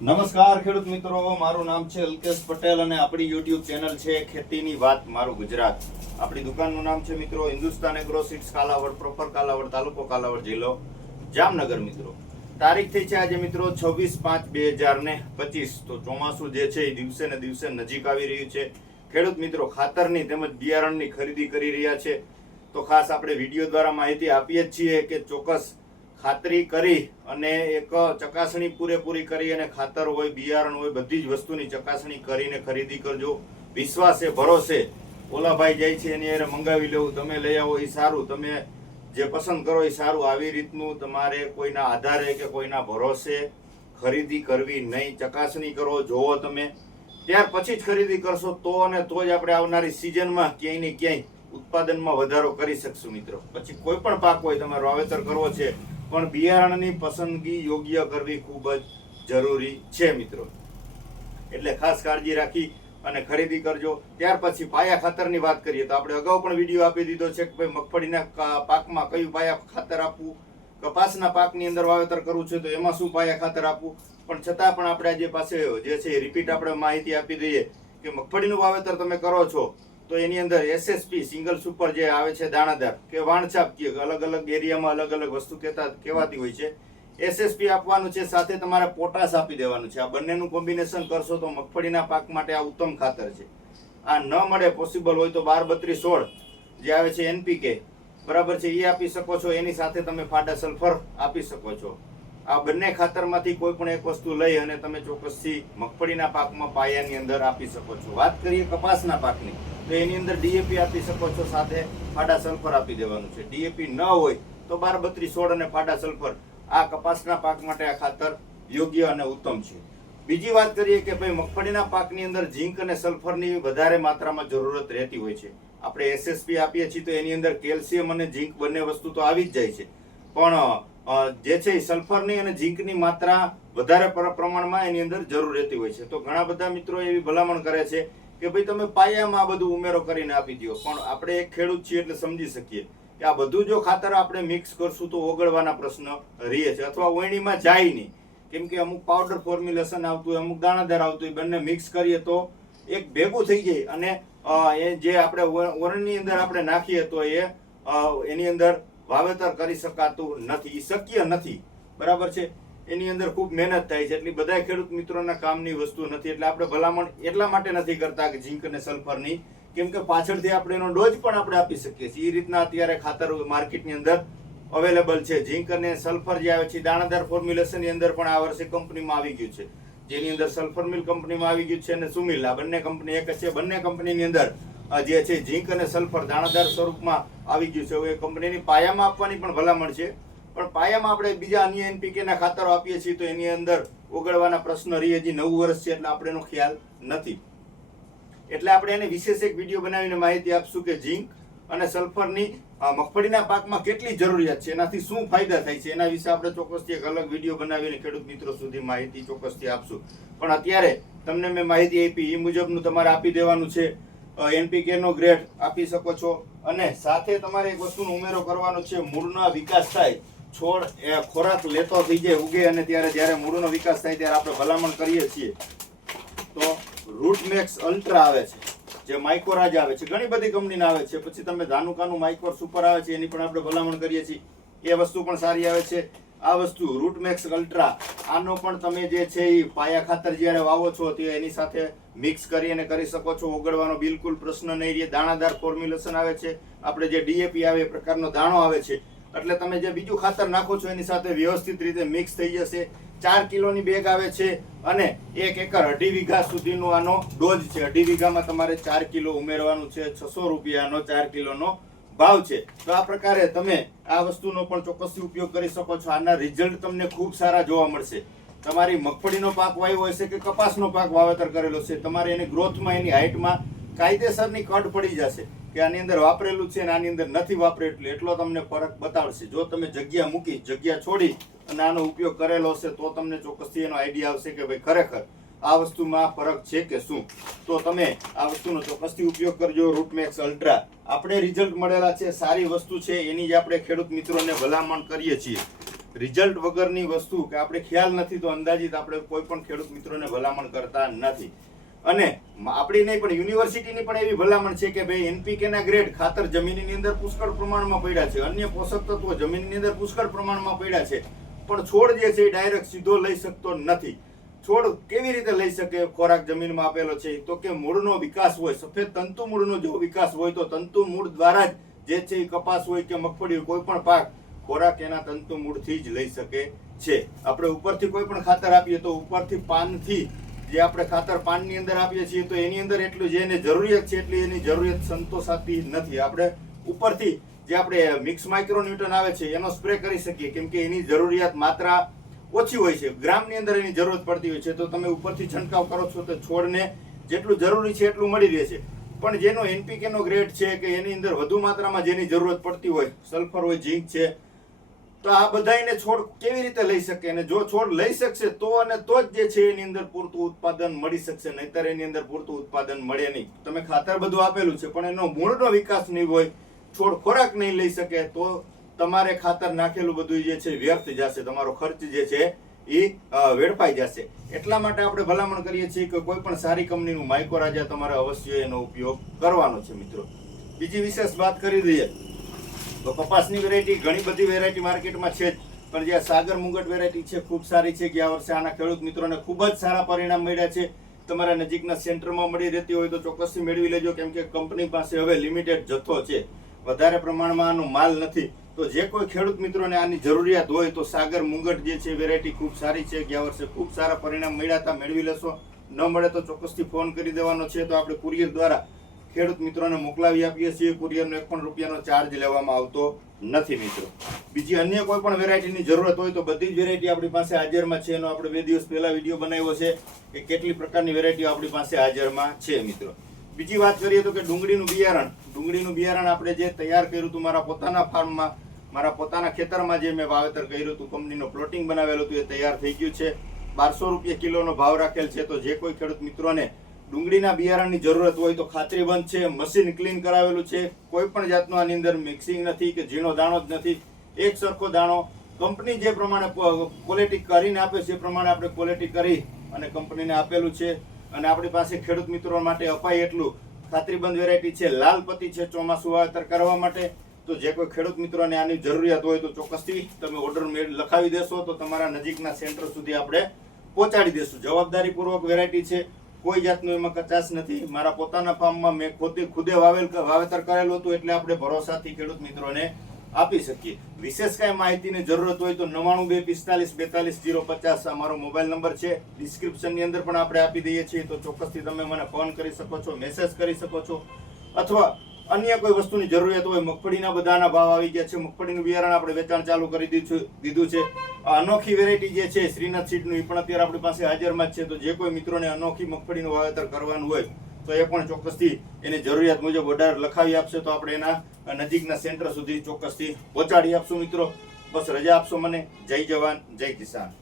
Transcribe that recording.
નમસ્કાર ખેડૂત મિત્રો, મારું નામ છે અલ્કેશ પટેલ અને આપણી યુટ્યુબ ચેનલ છે ખેતીની વાત મારું ગુજરાત. આપણી દુકાનનું નામ છે મિત્રો Hindustan agro seeds Kalavad, proper Kalavad, તાલુકો કાલાવડ, જિલ્લો જામનગર. મિત્રો તારીખ થઈ છે આજે મિત્રો 26/5/2025. તો ચોમાસું જે છે એ દિવસે ને દિવસે નજીક આવી રહ્યું છે. ખેડૂત મિત્રો ખાતરની તેમજ બિયારણની ખરીદી કરી રહ્યા છે તો ખાસ આપણે વિડીયો દ્વારા માહિતી આપીએ જ છીએ કે ચોક્કસ ખાતરી કરી અને એક ચકાસણી પૂરેપૂરી કરી અને ખાતર હોય, બિયારણ હોય, બધી જ વસ્તુની ચકાસણી કરીને ખરીદી કરજો. વિશ્વાસે ભરોસે ઓલા ભાઈ જાય છે એની હારે મંગાવી લેવું, તમે લઈ આવો એ સારું, તમે જે પસંદ કરો એ સારું. આવી રીતનું તમારે કોઈના આધારે કે કોઈના ભરોસે ખરીદી કરવી નહીં. ચકાસણી કરો, જોવો તમે, ત્યાર પછી જ ખરીદી કરશો તો અને તો જ આપણે આવનારી સિઝનમાં ક્યાંય ને ક્યાંય ઉત્પાદનમાં વધારો કરી શકશું. મિત્રો પછી કોઈ પણ પાક હોય, તમારે વાવેતર કરવો છે પણ બિયારણની પસંદગી યોગ્ય કરવી ખૂબ જ જરૂરી છે મિત્રો. એટલે ખાસ કાળજી રાખી અને ખરીદી કરજો. ત્યાર પછી પાયા ખાતરની વાત કરીએ તો આપણે અગાઉ પણ વિડીયો આપી દીધો છે કે ભાઈ મગફળીના પાકમાં કયું પાયા ખાતર આપવું, કપાસના પાકની અંદર વાવેતર કરવું છે તો એમાં શું પાયા ખાતર આપવું. પણ છતાં પણ આપણે આજે પાસે જે છે રિપીટ આપણે માહિતી આપી દઈએ કે મગફળીનું વાવેતર તમે કરો છો તો એની અંદર એસએસપી સિંગલ સુપર જે આવે છે દાણાદાર કે વાણછાપ કે અલગ અલગ એરિયામાં અલગ અલગ વસ્તુ કહેવાતી હોય છે, એસએસપી આપવાનું છે. સાથે તમારે પોટાશ આપી દેવાનું છે. આ બંનેનું કોમ્બિનેશન કરશો તો મગફળીના પાક માટે આ ઉત્તમ ખાતર છે. આ ન મળે, પોસિબલ હોય તો 12-32-16 જે આવે છે એનપીકે, બરાબર છે, એ આપી શકો છો. એની સાથે તમે ફાડા સલ્ફર આપી શકો છો. આ બંને ખાતરમાંથી કોઈ પણ એક વસ્તુ લઈ અને તમે ચોક્કસથી મગફળીના પાકમાં પાયાની અંદર આપી શકો છો. વાત કરીએ કપાસના પાકની તો એની અંદર ડીએપી આપી શકો છો, સાથે ફાડા સલ્ફર આપી દેવાનું છે. ડીએપી ન હોય તો 12-32-16 અને ફાડા સલ્ફર આ કપાસના પાક માટે આ ખાતર યોગ્ય અને ઉત્તમ છે. બીજી વાત કરીએ કે ભાઈ મગફળીના પાકની અંદર ઝીંક અને સલ્ફરની વધારે માત્રામાં જરૂરત રહેતી હોય છે. આપણે એસએસપી આપીએ છીએ તો એની અંદર કેલ્શિયમ અને ઝીંક બંને વસ્તુ તો આવી જ જાય છે, પણ જે છે સલ્ફરની અને ઝીંકની માત્રા વધારે પ્રમાણમાં એની અંદર જરૂર રહેતી હોય છે. તો ઘણા બધા મિત્રો એવી ભલામણ કરે છે કે ભાઈ તમે પાયામાં આ બધું ઉમેરો કરીને આપી દો, પણ આપણે એક ખેડૂત છીએ એટલે સમજી શકીએ કે આ બધું જો ખાતર આપણે મિક્સ કરશું તો ઓગળવાના પ્રશ્ન રહે છે અથવા વણીમાં જાય નહીં. કેમ કે અમુક પાવડર ફોર્મ્યુલેશન આવતું હોય, અમુક દાણાદાર આવતું હોય, બંને મિક્સ કરીએ તો એક ભેગું થઈ જાય અને એ જે આપણે વરણની અંદર આપણે નાખીએ તો એની અંદર વાવેતર કરી શકાતું નથી, એ શક્ય નથી, બરાબર છે. એની અંદર ખૂબ મહેનત થાય છે, એટલે બધા ખેડૂત મિત્રોના કામની વસ્તુ નથી. એટલે આપણે ભલામણ એટલા માટે નથી કરતા કે ઝીંક અને સલ્ફરની, કેમ કે પાછળથી આપણે એનો ડોઝ પણ આપણે આપી શકીએ છીએ. એ રીતના અત્યારે ખાતર માર્કેટની અંદર અવેલેબલ છે. ઝીંક અને સલ્ફર જે આવે છે દાણાદાર ફોર્મ્યુલેશનની અંદર પણ આ વર્ષે કંપનીમાં આવી ગયું છે, જેની અંદર સલ્ફર મિલ કંપનીમાં આવી ગયું છે અને સુમિલ, આ બંને કંપની એક છે. બંને કંપનીની અંદર જે છે ઝીંક અને સલ્ફર દાણાદાર સ્વરૂપમાં આવી ગયું છે. હવે કંપનીની પાયામાં આપવાની પણ ભલામણ છે, પણ પાયામાં આપણે બીજા અન્ય એનપીકે ના ખાતરો આપીએ છીએ તો એની અંદર ઓગળવાના પ્રશ્ન રહી. હજી 9 વર્ષ છે એટલે આપણે એનો ખ્યાલ નથી. એટલે આપણે એને વિશેષ એક વિડીયો બનાવીને માહિતી આપશું કે ઝીંક અને સલ્ફરની મગફળીના પાકમાં કેટલી જરૂરિયાત છે, એનાથી શું ફાયદા થાય છે, એના વિશે આપણે ચોક્કસથી એક અલગ વિડીયો બનાવીને ખેડૂત મિત્રો સુધી માહિતી ચોક્કસથી આપશું. પણ અત્યારે તમને મેં માહિતી આપી એ મુજબનું તમારે આપી દેવાનું છે. એનપીકે નો ગ્રેડ આપી શકો છો અને સાથે તમારે એક વસ્તુનો ઉમેરો કરવાનો છે. મૂળનો વિકાસ થાય, છોડ ખોરાક લેતો થઈ જાય, ઉગે, અને જ્યારે મૂળનો વિકાસ થાય ત્યારે આપણે ભલામણ કરીએ છીએ તો રૂટમેક્સ અલ્ટ્રા આવે છે, જે માઇકોરાજ આવે છે, ઘણી બધી કંપનીના આવે છે. પછી તમે ધાનુકાનું માઇકોર સુપર આવે છે, એની પણ આપણે ભલામણ કરીએ છીએ. એ વસ્તુ પણ સારી આવે છે. આ વસ્તુ રૂટમેક્સ અલ્ટ્રા, આનો પણ તમે જે છે એ પાયા ખાતર જ્યારે વાવો છો તે એની સાથે મિક્સ કરીને કરી શકો છો. ઓગળવાનો બિલકુલ પ્રશ્ન નહીં રહે. દાણાદાર ફોર્મ્યુલેશન આવે છે, આપણે જે ડીએપી આવે એ પ્રકારનો દાણો આવે છે, એટલે તમે જે બીજું ખાતર નાખો છો એની સાથે વ્યવસ્થિત રીતે મિક્સ થઈ જશે. 4 કિલોની બેગ આવે છે અને 1 એકર 2.5 વીઘા સુધીનો આનો ડોઝ છે. 2.5 વીઘામાં તમારે 4 કિલો ઉમેરવાનું છે. 600 રૂપિયાનો 4 કિલોનો ભાવ છે. તો આ પ્રકારે તમે આ વસ્તુનો પણ ચોક્કસથી ઉપયોગ કરી શકો છો. આના રિઝલ્ટ તમને ખૂબ સારા જોવા મળશે. તમારી મગફળીનો પાક વાવ્યો હશે કે કપાસનો પાક વાવેતર કરેલો છે, તમારે એની ગ્રોથમાં, એની હાઇટમાં કાયદેસરની કટ પડી જશે કે આની અંદર વાપરેલું છે અને આની અંદર નથી વાપરેલું, એટલો તમને ફરક બતાવશે. જો તમે જગ્યા મૂકી, જગ્યા છોડી અને આનો ઉપયોગ કરેલો હશે તો તમને ચોક્કસથી એનો આઈડિયા આવશે કે ભાઈ ખરેખર આ વસ્તુમાં ફરક છે કે શું. તો તમે આ વસ્તુનો ચોક્કસથી ઉપયોગ કરજો. રૂટમેક્સ અલ્ટ્રા આપણે રિઝલ્ટ મળેલા છે, સારી વસ્તુ છે, એની જ આપણે ખેડૂત મિત્રોને ભલામણ કરીએ છીએ. રિઝલ્ટ વગરની વસ્તુ કે આપણે ખ્યાલ નથી તો અંદાજિત આપણે કોઈ પણ ખેડૂત મિત્રોને ભલામણ કરતા નથી. અને આપણી નહીં પણ યુનિવર્સિટીની પણ એવી ભલામણ છે કે ભાઈ NPK ના ગ્રેડ ખાતર જમીનની અંદર પુષ્કળ પ્રમાણમાં પડ્યા છે, અન્ય પોષક તત્વો જમીનની અંદર પુષ્કળ પ્રમાણમાં પડ્યા છે, પણ છોડ જે છે એ ડાયરેક્ટ સીધો લઈ શકતો નથી. છોડ કેવી રીતે લઈ શકે? ખોરાક જમીનમાં આપેલો છે તો કે મૂળનો વિકાસ હોય, સફેદ તંતુ મૂળનો જો વિકાસ હોય તો તંતુ મૂળ દ્વારા જ જે છે એ કપાસ હોય કે મગફળી કોઈ પણ પાક ખોરાક એના તંતુ મૂળથી જ લઈ શકે છે. આપણે ઉપરથી કોઈ પણ ખાતર આપીએ તો ઉપરથી પાનથી જે આપણે ખાતર પાનની અંદર આપીએ છીએ તો એની અંદર એટલું જે એને જરૂરિયાત છે એટલી એની જરૂરિયાત સંતોષાતી નથી. આપણે ઉપરથી જે આપણે મિક્સ માઇક્રોન્યુટન આવે છે એનો સ્પ્રે કરી શકીએ, કેમ કે એની જરૂરિયાત માત્રા ઓછી હોય છે, ગ્રામની અંદર એની જરૂરત પડતી હોય છે. તો તમે ઉપરથી છંટકાવ કરો છો તો છોડને જેટલું જરૂરી છે એટલું મળી રહે છે. પણ જેનો NPK નો ગ્રેડ છે કે એની અંદર વધુ માત્રામાં જેની જરૂરત પડતી હોય, સલ્ફર હોય, ઝીંક છે, તો આ બધાને છોડ કેવી રીતે લઈ શકે? અને જો છોડ લઈ શકશે તો અને તો જ જે છે એની અંદર પૂરતું ઉત્પાદન મળી શકશે, નહીતર એની અંદર પૂરતું ઉત્પાદન મળે નહીં. તમે ખાતર બધું આપેલું છે પણ એનો મૂળનો વિકાસ નહીં હોય, છોડ ખોરાક નહીં લઈ શકે તો તમારે ખાતર નાખેલું બધું જે છે વ્યર્થ જશે, તમારો ખર્ચ જે છે એ વેડફાઈ જશે. એટલા માટે આપણે ભલામણ કરીએ છીએ કે કોઈ પણ સારી કંપનીનું માઇક્રોરાજા તમારે અવશ્ય એનો ઉપયોગ કરવાનો છે. મિત્રો બીજી વિશેષ વાત કરી દઈએ તો કપાસની વેરાયટી ઘણી બધી વેરાયટી માર્કેટમાં છે જ, પણ જે સાગર મુંગટ વેરાયટી છે ખૂબ સારી છે. ગયા વર્ષે આના ખેડૂત મિત્રોને ખૂબ જ સારા પરિણામ મળ્યા છે. તમારા નજીકના સેન્ટરમાં મળી રહેતી હોય તો ચોક્કસથી મેળવી લેજો, કેમ કે કંપની પાસે હવે લિમિટેડ જથ્થો છે, વધારે પ્રમાણમાં આનો માલ નથી. તો જે કોઈ ખેડૂત મિત્રોને આની જરૂરિયાત હોય તો સાગર મુંગટ જે છે વેરાયટી ખૂબ સારી છે. ગયા વર્ષે ખૂબ સારા પરિણામ મળ્યા હતા, મેળવી લેશો. ન મળે તો ચોક્કસથી ફોન કરી દેવાનો છે. તો આપણે કુરિયર દ્વારા ખેડૂત મિત્રોને મોકલાવી આપીએ છીએ. કુરિયરનો 1 પણ રૂપિયાનો ચાર્જ લેવામાં આવતો નથી. મિત્રો બીજી અન્ય કોઈ પણ વેરાયટીની જરૂરત હોય તો બધી જ વેરાયટી આપણી પાસે હાજરમાં છે. એનો આપણે 2 દિવસ પહેલા વિડીયો બનાવ્યો છે કે કેટલી પ્રકારની વેરાયટીઓ આપણી પાસે હાજરમાં છે. મિત્રો બીજી વાત કરીએ તો કે ડુંગળીનું બિયારણ આપણે જે તૈયાર કર્યું હતું મારા પોતાના ફાર્મમાં, મારા પોતાના ખેતરમાં જે મેં વાવેતર કર્યું હતું, કંપનીનો પ્લોટિંગ બનાવેલું હતું, એ તૈયાર થઈ ગયું છે. 1200 રૂપિયા કિલોનો ભાવ રાખેલ છે. તો જે કોઈ ખેડૂત મિત્રોને ડુંગળીના બિયારણની જરૂરત હોય તો ખાતરીબંધ છે, મશીન ક્લીન કરાવેલું છે, કોઈ પણ જાતનું આની અંદર મિક્સિંગ નથી કે ઝીણો દાણો જ નથી, એક સરખો દાણો. કંપની જે પ્રમાણે ક્વોલિટી કરીને આપે છે એ પ્રમાણે આપણે ક્વોલિટી કરી અને કંપનીને આપેલું છે. અને આપણી પાસે ખેડૂત મિત્રો માટે અપાય એટલું ખાતરીબંધ વેરાયટી છે. લાલ પતી છે ચોમાસું વાવેતર કરવા માટે. તો જે કોઈ ખેડૂત મિત્રોને આની જરૂરિયાત હોય તો ચોક્કસથી તમે ઓર્ડર લખાવી દેશો તો તમારા નજીકના સેન્ટર સુધી આપણે પહોંચાડી દેશું. જવાબદારીપૂર્વક વેરાયટી છે, કોઈ જાતનું એમાં કચાશ નથી. મારા પોતાના ફાર્મમાં મેં ખુદે વાવેતર કરેલું હતું, એટલે આપણે ભરોસાથી ખેડૂત મિત્રોને આપી શકીએ. વિશેષ કાંઈ માહિતીની જરૂરત હોય તો 9925454050 અમારો મોબાઈલ નંબર છે. ડિસ્ક્રિપ્શનની અંદર પણ આપણે આપી દઈએ છીએ. તો ચોક્કસથી તમે મને ફોન કરી શકો છો, મેસેજ કરી શકો છો, અથવા અન્ય કોઈ વસ્તુની જરૂરિયાત હોય. મગફળીના બધાના ભાવ આવી ગયા છે. મગફળીનું બિયારણ આપણે વેચાણ ચાલુ કરી દીધું છે. અનોખી વેરાયટી જે છે શ્રીનાથ સીડનું, એ પણ અત્યારે આપણી પાસે હાજરમાં જ છે. તો જે કોઈ મિત્રોને અનોખી મગફળીનું વાવેતર કરવાનું હોય તો એ પણ ચોક્કસથી એની જરૂરિયાત મુજબ ઓર્ડર લખાવી આપશે તો આપણે એના નજીકના સેન્ટર સુધી ચોક્કસથી પહોંચાડી આપશું. મિત્રો બસ રજા આપશો મને. જય જવાન, જય કિસાન.